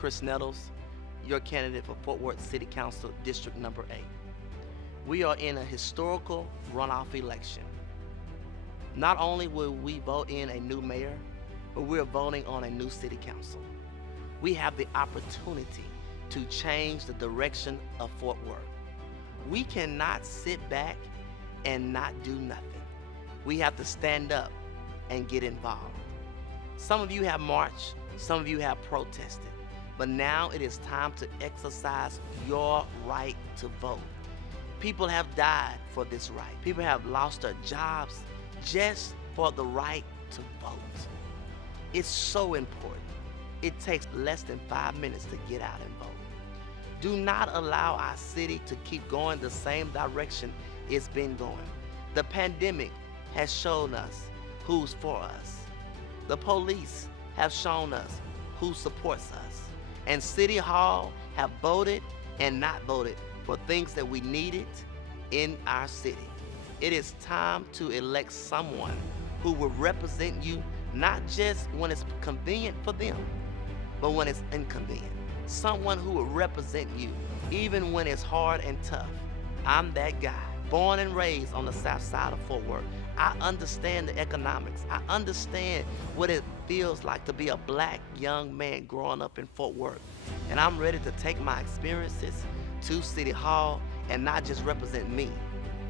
Chris Nettles, your candidate for Fort Worth City Council District Number 8. We are in a historical runoff election. Not only will we vote in a new mayor, but we're voting on a new city council. We have the opportunity to change the direction of Fort Worth. We cannot sit back and not do nothing. We have to stand up and get involved. Some of you have marched, some of you have protested, but now it is time to exercise your right to vote. People have died for this right. People have lost their jobs just for the right to vote. It's so important. It takes less than 5 minutes to get out and vote. Do not allow our city to keep going the same direction it's been going. The pandemic has shown us who's for us. The police have shown us who supports us. And City Hall have voted and not voted for things that we needed in our city. It is time to elect someone who will represent you, not just when it's convenient for them, but when it's inconvenient. Someone who will represent you even when it's hard and tough. I'm that guy, born and raised on the south side of Fort Worth. I understand the economics. I understand what it feels like to be a black young man growing up in Fort Worth. And I'm ready to take my experiences to City Hall and not just represent me,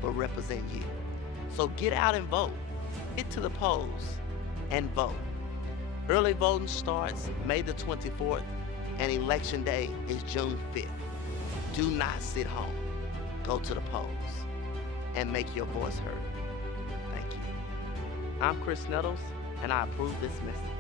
but represent you. So get out and vote. Get to the polls and vote. Early voting starts May the 24th, and election day is June 5th. Do not sit home. Go to the polls and make your voice heard. Thank you. I'm Chris Nettles, and I approve this message.